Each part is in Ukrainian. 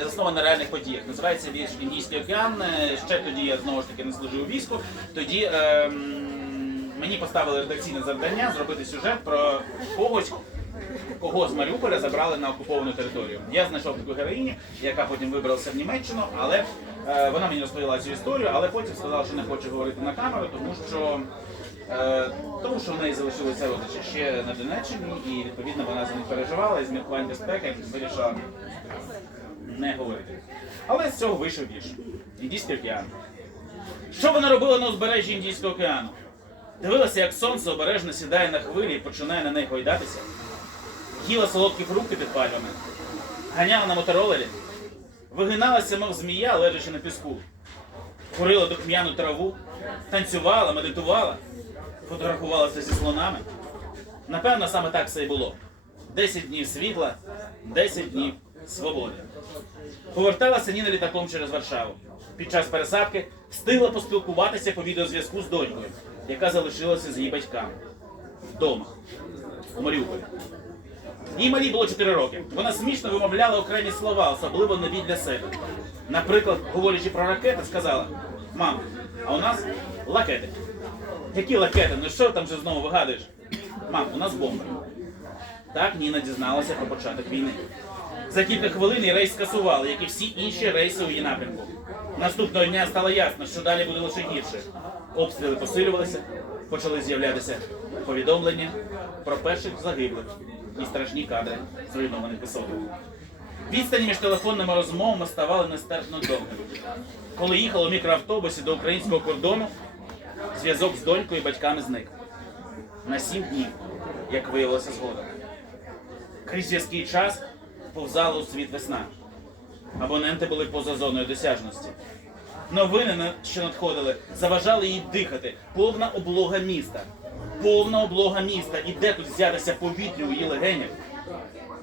Заснований на реальних подіях. Називається вірш Індійський океан. Е, Ще тоді я знову ж таки не служив у війську. Тоді ем, мені поставили редакційне завдання зробити сюжет про когось, кого з Маріуполя забрали на окуповану територію. Я знайшов таку героїню, яка потім вибралася в Німеччину, але е, вона мені розповіла цю історію, але потім сказала, що не хоче говорити на камеру, тому що. Е, тому що в неї залишилися родичі ще на Донеччині, і відповідно вона за них переживала і з міркувань безпеки вирішила не говорити. Але з цього вийшов вірш. Індійський океан. Що вона робила на узбережжі Індійського океану? Дивилася, як сонце обережно сідає на хвилі і починає на неї гойдатися. Їла солодкі фрукти під пальмами, ганяла на моторолері, вигиналася, мов змія, лежачи на піску, курила духм'яну траву, танцювала, медитувала, фотографувалася зі слонами. Напевно, саме так все і було. Десять днів світла, десять днів свободи. Поверталася Ніна літаком через Варшаву. Під час пересадки встигла поспілкуватися по відеозв'язку з донькою, яка залишилася з її батьками вдома у Маріуполі. Їй малі було 4 роки. Вона смішно вимовляла окремі слова, особливо нові для себе. Наприклад, говорячи про ракети, сказала: Мам, а у нас лакети. Які лакети? Ну що там вже знову вигадуєш? Мам, у нас бомби. Так Ніна дізналася про початок війни. За кілька хвилин її рейс скасували, як і всі інші рейси у її напрямку. Наступного дня стало ясно, що далі буде лише гірше. Обстріли посилювалися, почали з'являтися повідомлення про перших загиблих і страшні кадри зруйнованих висоток. Відстані між телефонними розмовами ставали нестерпно довгими. Коли їхали у мікроавтобусі до українського кордону, зв'язок з донькою і батьками зник. На сім днів, як виявилося згодом. Крізь зв'язкий час повзала у світ весна. Абоненти були поза зоною досяжності. Новини, що надходили, заважали їй дихати. Повна облога міста. Повна облога міста. І де тут взятися повітрю у її легенях?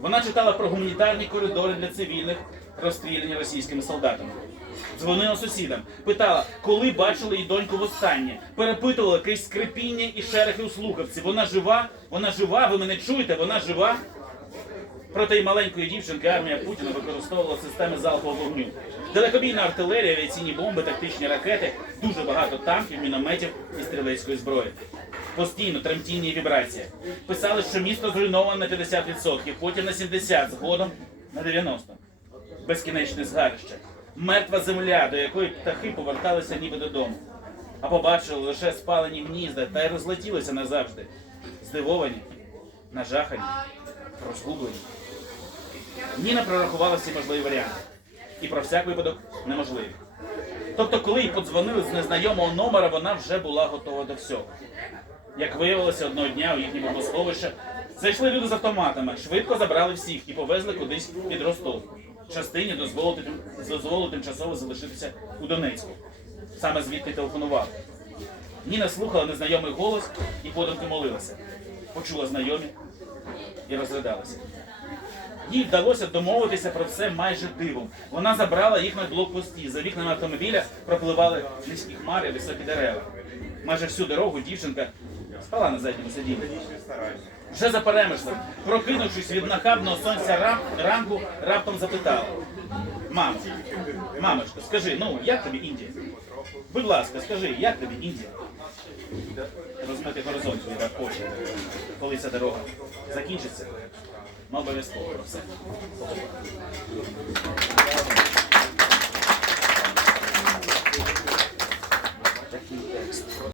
Вона читала про гуманітарні коридори для цивільних, розстріляні російськими солдатами. Дзвонила сусідам, питала, коли бачили її доньку востаннє. Перепитувала крізь скрипіння і шерехи у слухавці. Вона жива, вона жива, ви мене чуєте, вона жива. Проти й маленької дівчинки армія Путіна використовувала системи залпового вогню. Далекобійна артилерія, авіаційні бомби, тактичні ракети, дуже багато танків, мінометів і стрілецької зброї. Постійно тремтіння і вібрація. Писали, що місто зруйновано на 50%, потім на 70%, згодом на 90%. Безкінечне згарище. Мертва земля, до якої птахи поверталися ніби додому. А побачили лише спалені гнізда та й розлетілися назавжди. Здивовані, нажахані, розгублені. Ніна прорахувала всі можливі варіанти. І про всяк випадок неможливі. Тобто, коли їй подзвонили з незнайомого номера, вона вже була готова до всього. Як виявилося одного дня у їхньому бомбосховище, зайшли люди з автоматами, швидко забрали всіх і повезли кудись під Ростов. Частині дозволили, тимчасово залишитися у Донецьку. Саме звідти телефонували. Ніна слухала незнайомий голос і подумки молилася. Почула знайомі і розридалася. Їй вдалося домовитися про це майже дивом. Вона забрала їх на блокпості. За вікнами автомобіля пропливали низькі хмари, високі дерева. Майже всю дорогу дівчинка спала на задньому сидінні. Вже за перемишлем, прокинувшись від нахабного сонця ранку, раптом запитала. Мамо, мамочко, скажи, ну як тобі Індія? Будь ласка, скажи, як тобі Індія? Розмити горизонт від хоче, коли ця дорога закінчиться. Ми обов'язково про все.